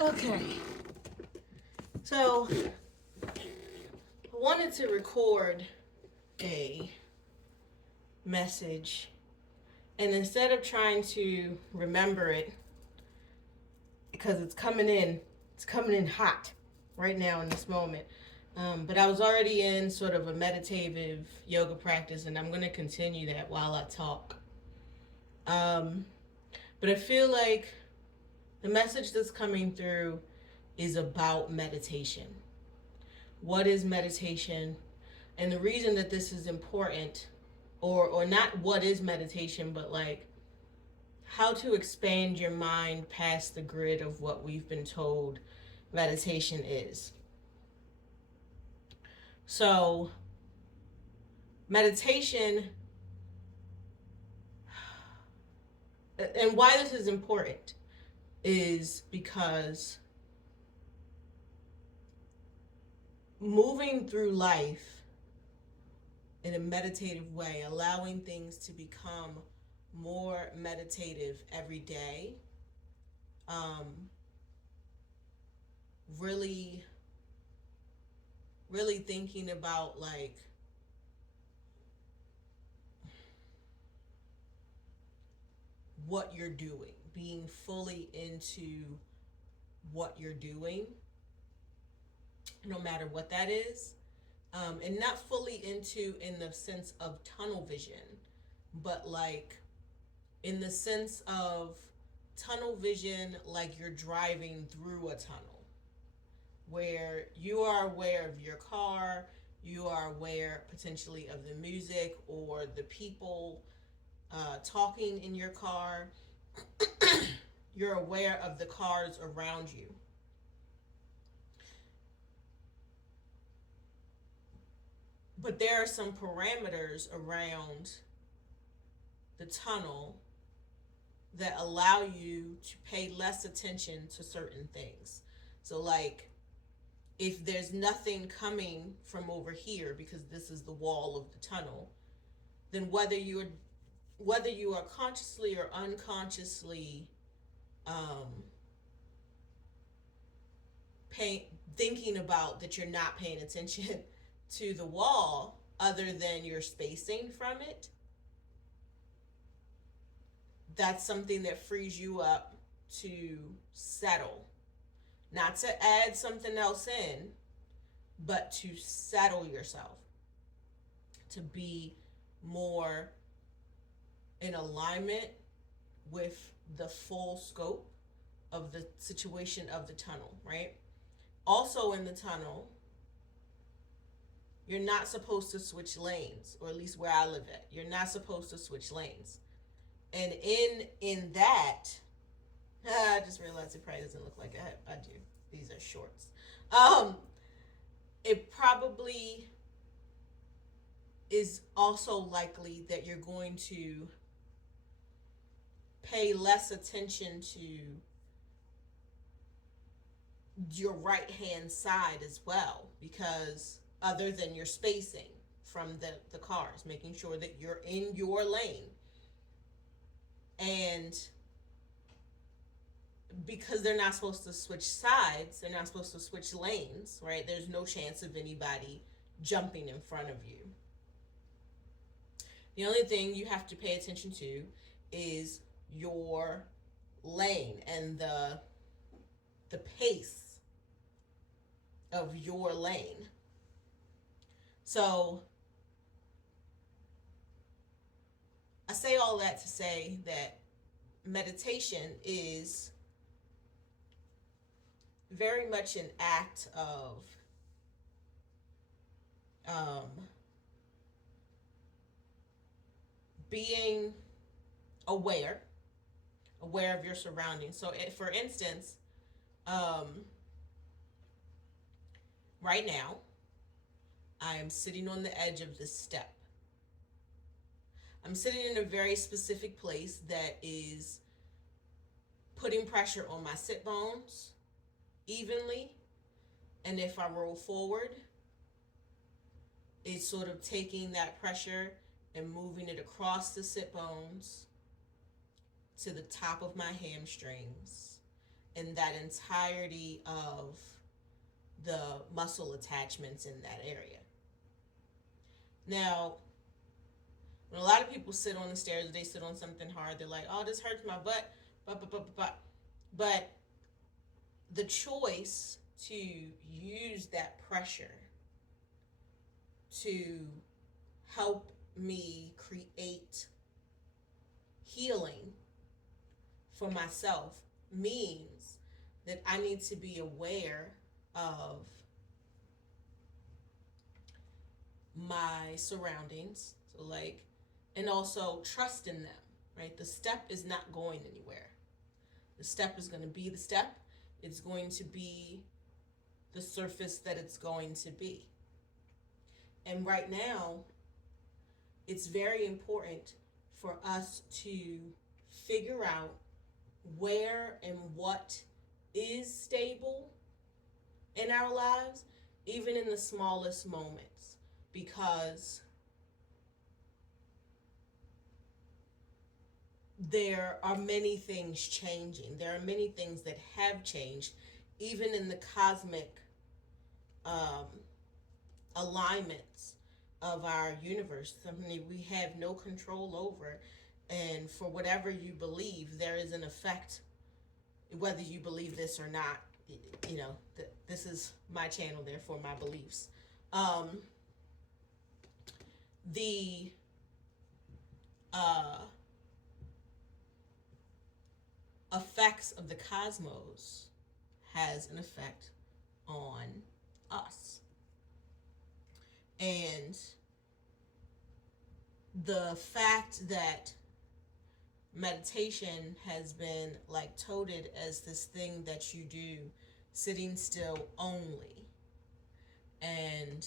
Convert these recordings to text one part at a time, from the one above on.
Okay, so I wanted to record a message, and instead of trying to remember it, because it's coming in hot right now in this moment. But I was already in sort of a meditative yoga practice, and I'm going to continue that while I talk. Um, but I feel like the message that's coming through is about meditation. What is meditation? And the reason that this is important, or not what is meditation, but like how to expand your mind past the grid of what we've been told meditation is. So, meditation, and why this is important, is because moving through life in a meditative way, allowing things to become more meditative every day, really, really thinking about like what you're doing, being fully into what you're doing, no matter what that is. And not fully into in the sense of tunnel vision, but like in the sense of tunnel vision, like you're driving through a tunnel where you are aware of your car, you are aware potentially of the music or the people talking in your car, you're aware of the cars around you. But there are some parameters around the tunnel that allow you to pay less attention to certain things. So, like, if there's nothing coming from over here because this is the wall of the tunnel, then whether you are consciously or unconsciously thinking about that you're not paying attention to the wall other than you're spacing from it, that's something that frees you up to settle. Not to add something else in, but to settle yourself, to be more in alignment with the full scope of the situation of the tunnel, right? Also in the tunnel, you're not supposed to switch lanes, or at least where I live at. You're not supposed to switch lanes. And in that, I just realized it probably doesn't look like I do. These are shorts. It probably is also likely that you're going to pay less attention to your right hand side as well, because other than your spacing from the cars, making sure that you're in your lane. And because they're not supposed to switch sides, they're not supposed to switch lanes, right? There's no chance of anybody jumping in front of you. The only thing you have to pay attention to is your lane and the pace of your lane. So I say all that to say that meditation is very much an act of being aware of your surroundings. So, for instance, right now, I am sitting on the edge of this step. I'm sitting in a very specific place that is putting pressure on my sit bones evenly. And if I roll forward, it's sort of taking that pressure and moving it across the sit bones to the top of my hamstrings in that entirety of the muscle attachments in that area. Now, when a lot of people sit on the stairs, they sit on something hard, they're like, oh, this hurts my butt, but the choice to use that pressure to help me create healing for myself means that I need to be aware of my surroundings, so like, and also trust in them, right? The step is not going anywhere. The step is going to be the step. It's going to be the surface that it's going to be. And right now, it's very important for us to figure out where and what is stable in our lives, even in the smallest moments, because there are many things changing. There are many things that have changed, even in the cosmic alignments of our universe, something we have no control over. And for whatever you believe, there is an effect, whether you believe this or not. You know, this is my channel, therefore my beliefs. The effects of the cosmos has an effect on us. And the fact that meditation has been like touted as this thing that you do sitting still only and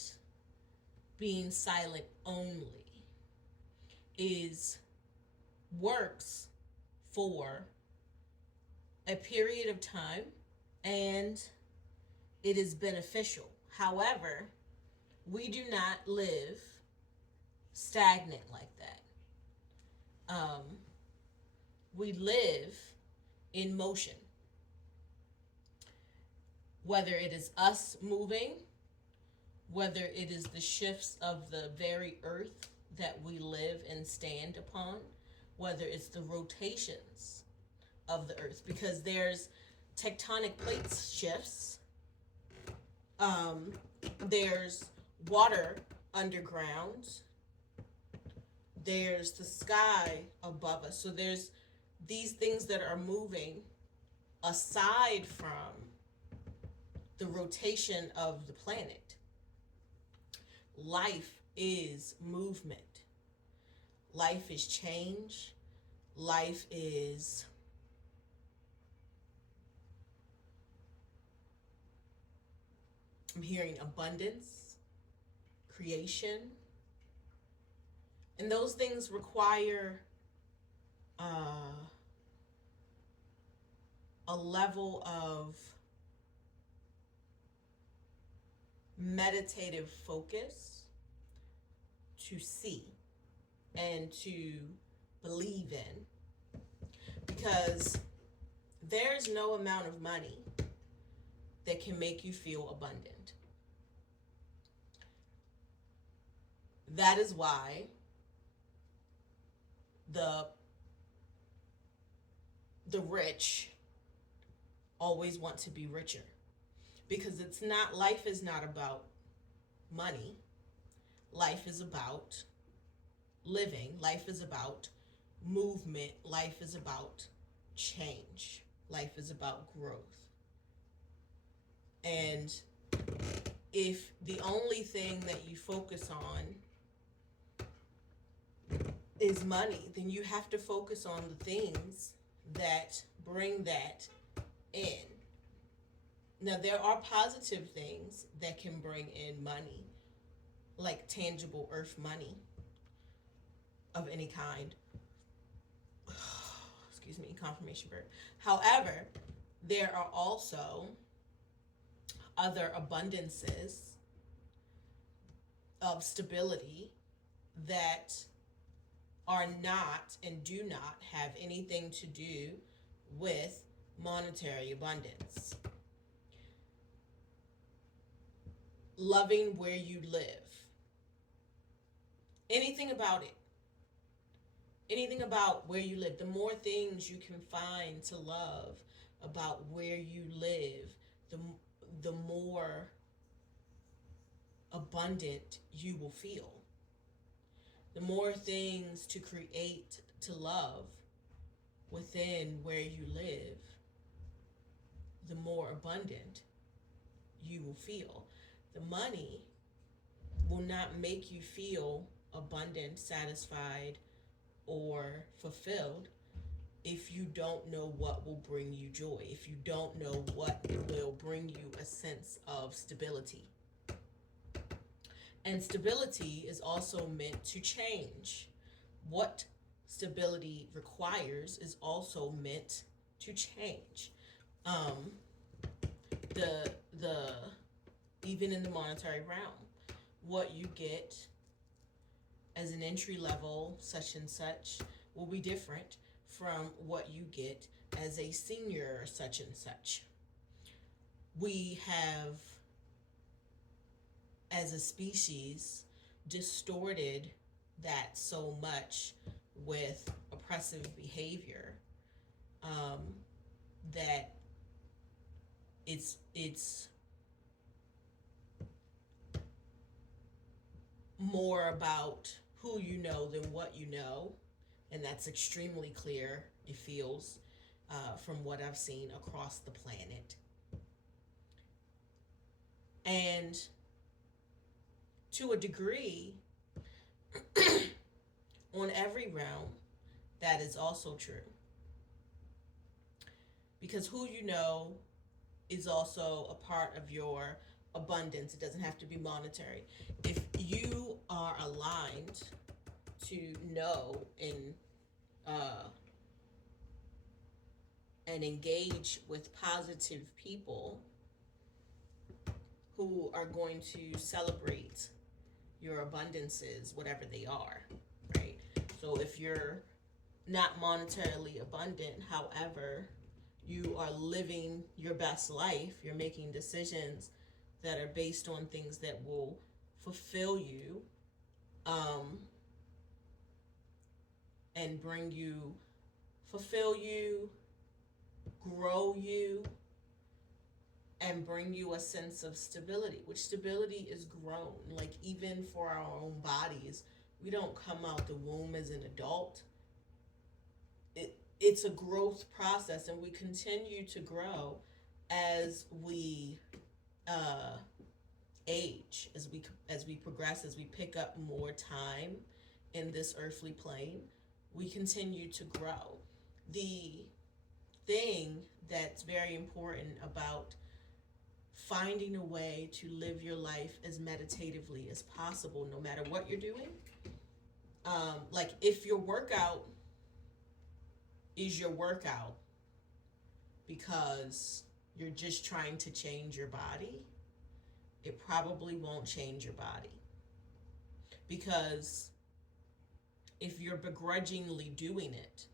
being silent only works for a period of time, and it is beneficial. However, we do not live stagnant like that. We live in motion. Whether it is us moving, whether it is the shifts of the very earth that we live and stand upon, whether it's the rotations of the earth, because there's tectonic plates shifts, there's water underground, there's the sky above us. So there's these things that are moving aside from the rotation of the planet. Life is movement. Life is change. Life is I'm hearing abundance, creation. And those things require a level of meditative focus to see and to believe in, because there's no amount of money that can make you feel abundant. That is why the rich always want to be richer, because life is not about money. Life is about living. Life is about movement. Life is about change. Life is about growth. And if the only thing that you focus on is money, then you have to focus on the things that bring that in. Now, there are positive things that can bring in money, like tangible earth money of any kind. Excuse me, confirmation burp. However, there are also other abundances of stability that are not and do not have anything to do with monetary abundance. Loving where you live. Anything about it. Anything about where you live. The more things you can find to love about where you live, the more abundant you will feel. The more things to create to love within where you live, the more abundant you will feel. The money will not make you feel abundant, satisfied, or fulfilled if you don't know what will bring you joy, if you don't know what will bring you a sense of stability. And stability is also meant to change. What stability requires is also meant to change. The even in the monetary realm, what you get as an entry level such and such will be different from what you get as a senior such and such. We have, as a species, distorted that so much with oppressive behavior that it's more about who you know than what you know, and that's extremely clear, it feels, from what I've seen across the planet. And to a degree, on every realm, that is also true. Because who you know is also a part of your abundance. It doesn't have to be monetary. If you are aligned to know and engage with positive people who are going to celebrate your abundances, whatever they are, right? So if you're not monetarily abundant, however, you are living your best life, you're making decisions that are based on things that will fulfill you, and bring you, fulfill you, grow you, and bring you a sense of stability, which stability is grown. Like, even for our own bodies, we don't come out the womb as an adult. It's a growth process, and we continue to grow as we age, as we progress, as we pick up more time in this earthly plane. We continue to grow. The thing that's very important about finding a way to live your life as meditatively as possible, no matter what you're doing. Like, if your workout is your workout because you're just trying to change your body, it probably won't change your body. Because if you're begrudgingly doing it,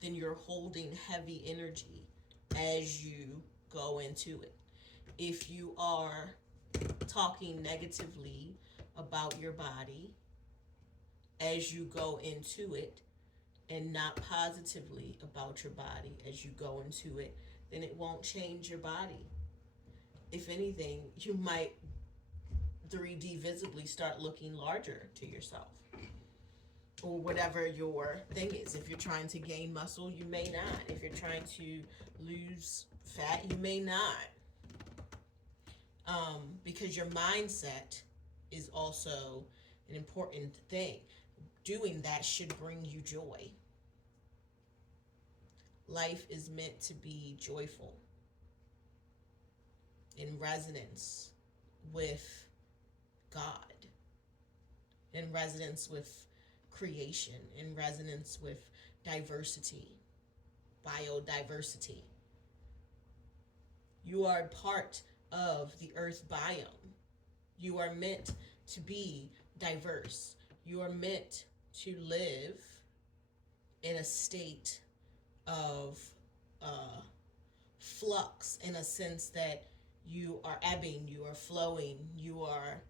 then you're holding heavy energy as you go into it. If you are talking negatively about your body as you go into it, and not positively about your body as you go into it, then it won't change your body. If anything, you might 3D visibly start looking larger to yourself, or whatever your thing is. If you're trying to gain muscle, you may not. If you're trying to lose fat, you may not. Because your mindset is also an important thing. Doing that should bring you joy. Life is meant to be joyful, in resonance with God, in resonance with creation, in resonance with diversity, biodiversity. You are part of the earth biome. You are meant to be diverse. You are meant to live in a state of flux, in a sense that you are ebbing, you are flowing, you are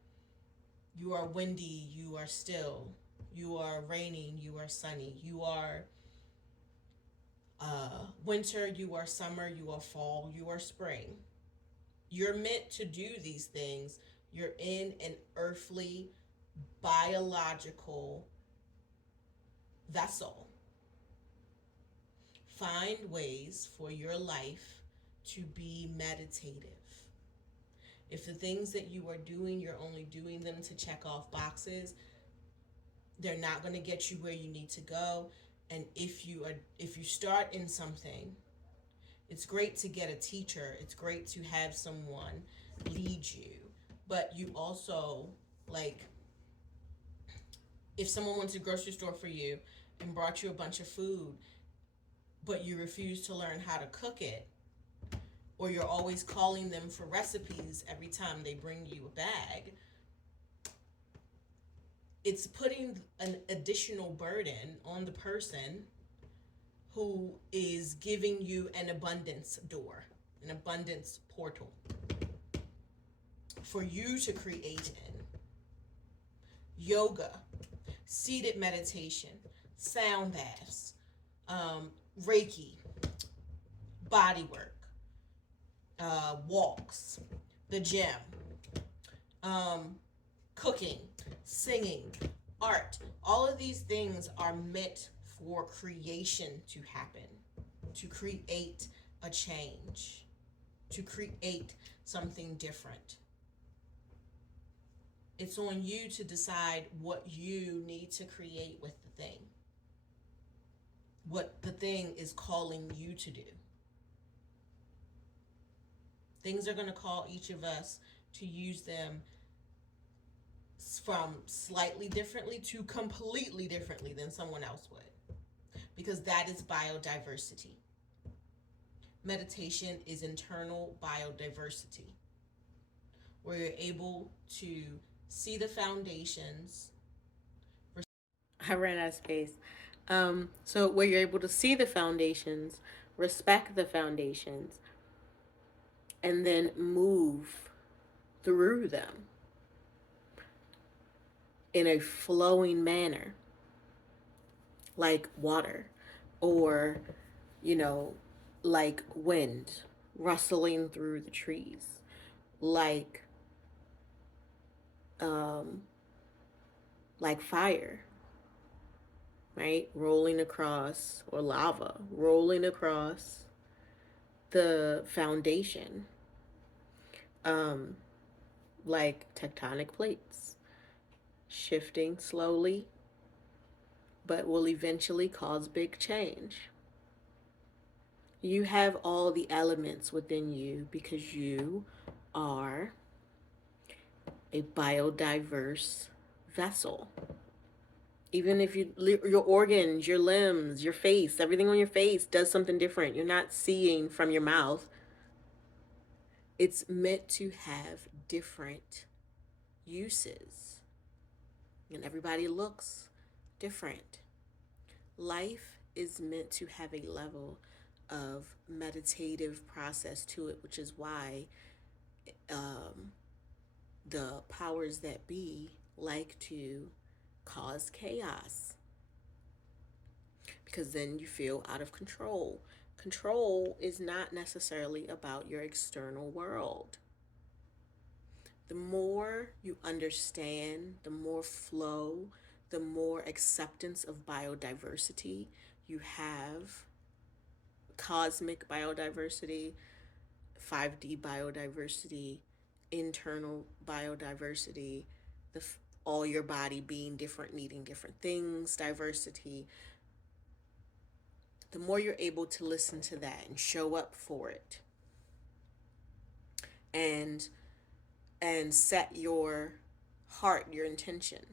windy, you are still, you are raining, you are sunny, you are winter, you are summer, you are fall, you are spring. You're meant to do these things. You're in an earthly, biological vessel. Find ways for your life to be meditative. If the things that you are doing, you're only doing them to check off boxes, they're not going to get you where you need to go. And if you start in something, it's great to get a teacher. It's great to have someone lead you. But you also, like, if someone went to the grocery store for you and brought you a bunch of food, but you refuse to learn how to cook it, or you're always calling them for recipes every time they bring you a bag, it's putting an additional burden on the person who is giving you an abundance door, an abundance portal for you to create in. Yoga, seated meditation, sound baths, Reiki, body work, walks, the gym, cooking, singing, art. All of these things are meant for creation to happen, to create a change, to create something different. It's on you to decide what you need to create with the thing, what the thing is calling you to do. Things are going to call each of us to use them from slightly differently to completely differently than someone else would, because that is biodiversity. Meditation is internal biodiversity, where you're able to see the foundations. I ran out of space. So where you're able to see the foundations, respect the foundations, and then move through them in a flowing manner, like water, or, you know, like wind rustling through the trees, like um, like fire, right? Rolling across, or lava rolling across the foundation, um, like tectonic plates, shifting slowly, but will eventually cause big change. You have all the elements within you because you are a biodiverse vessel. Even if your organs, your limbs, your face, everything on your face does something different. You're not seeing from your mouth. It's meant to have different uses. And everybody looks different. Life is meant to have a level of meditative process to it, which is why the powers that be like to cause chaos, because then you feel out of control. Control is not necessarily about your external world. The more you understand, the more flow, the more acceptance of biodiversity you have. Cosmic biodiversity, 5D biodiversity, internal biodiversity, all your body being different, needing different things, diversity. The more you're able to listen to that and show up for it, and set your heart, your intention,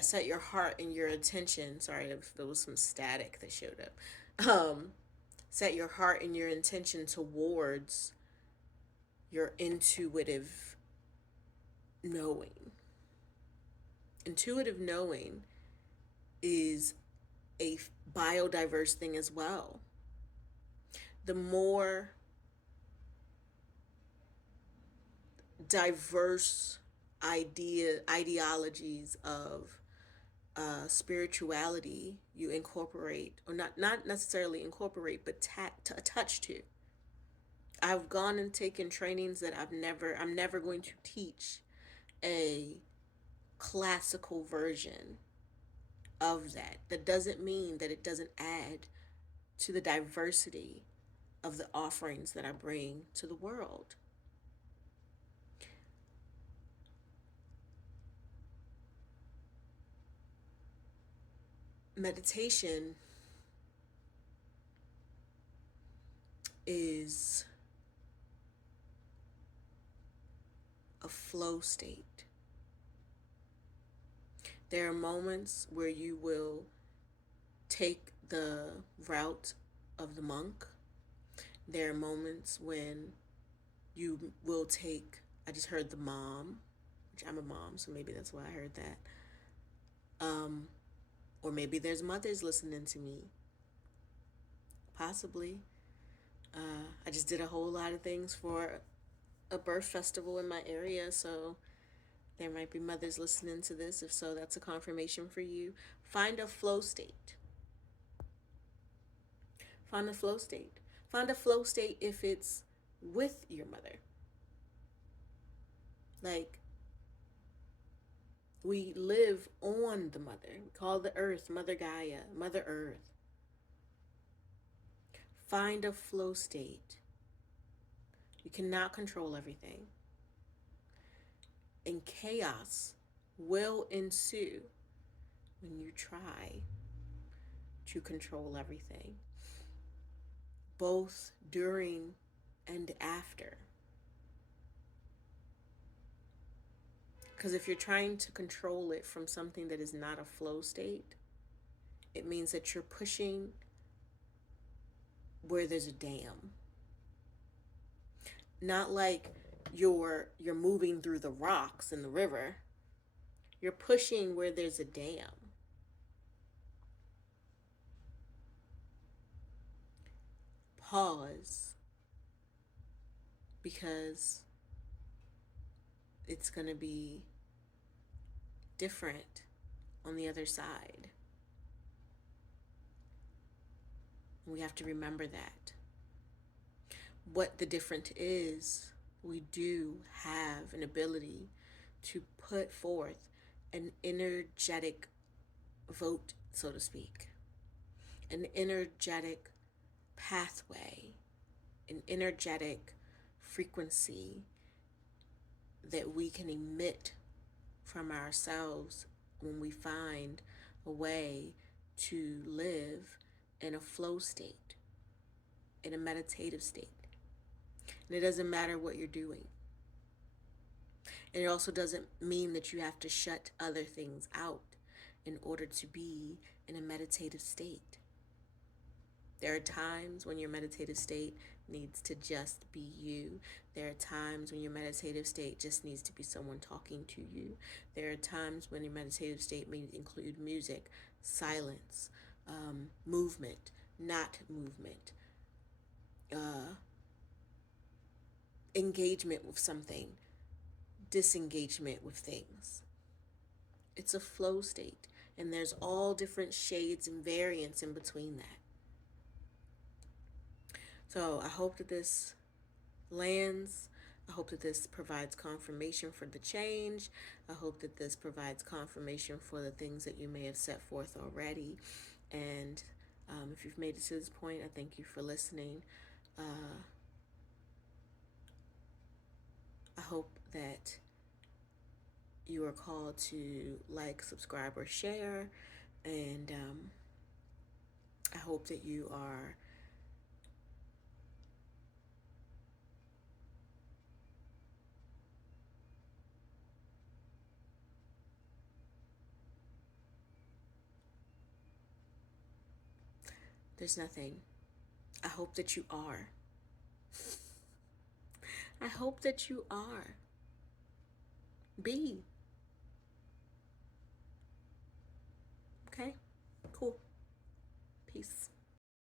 set your heart and your attention. Sorry if there was some static that showed up. Set your heart and your intention towards your intuitive knowing. Intuitive knowing is a biodiverse thing as well. The more diverse ideologies of spirituality you incorporate, or not necessarily incorporate, but touch to. I've gone and taken trainings that I'm never going to teach a classical version of that. That doesn't mean that it doesn't add to the diversity of the offerings that I bring to the world. Meditation is a flow state. There are moments where you will take the route of the monk. There are moments when you will take, I just heard the mom, which I'm a mom, so maybe that's why I heard that. Or maybe there's mothers listening to me. Possibly. I just did a whole lot of things for a birth festival in my area, so there might be mothers listening to this. If so, that's a confirmation for you. Find a flow state. Find a flow state. Find a flow state if it's with your mother. Like, we live on the mother. We call the earth Mother Gaia, Mother Earth. Find a flow state. You cannot control everything. And chaos will ensue when you try to control everything, both during and after. Because if you're trying to control it from something that is not a flow state, it means that you're pushing where there's a dam. Not like you're moving through the rocks in the river. You're pushing where there's a dam. Pause, because it's going to be different on the other side. We have to remember that. What the difference is, we do have an ability to put forth an energetic vote, so to speak, an energetic pathway, an energetic frequency that we can emit from ourselves when we find a way to live in a flow state, in a meditative state. And it doesn't matter what you're doing. And it also doesn't mean that you have to shut other things out in order to be in a meditative state. There are times when your meditative state needs to just be you. There are times when your meditative state just needs to be someone talking to you. There are times when your meditative state may include music, silence, movement, not movement, engagement with something, disengagement with things. It's a flow state, and there's all different shades and variants in between that. So I hope that this lands. I hope that this provides confirmation for the change. I hope that this provides confirmation for the things that you may have set forth already. And if you've made it to this point, I thank you for listening. I hope that you are called to like, subscribe, or share. And I hope that you are there's nothing. I hope that you are. I hope that you are. Be. Okay? Cool. Peace.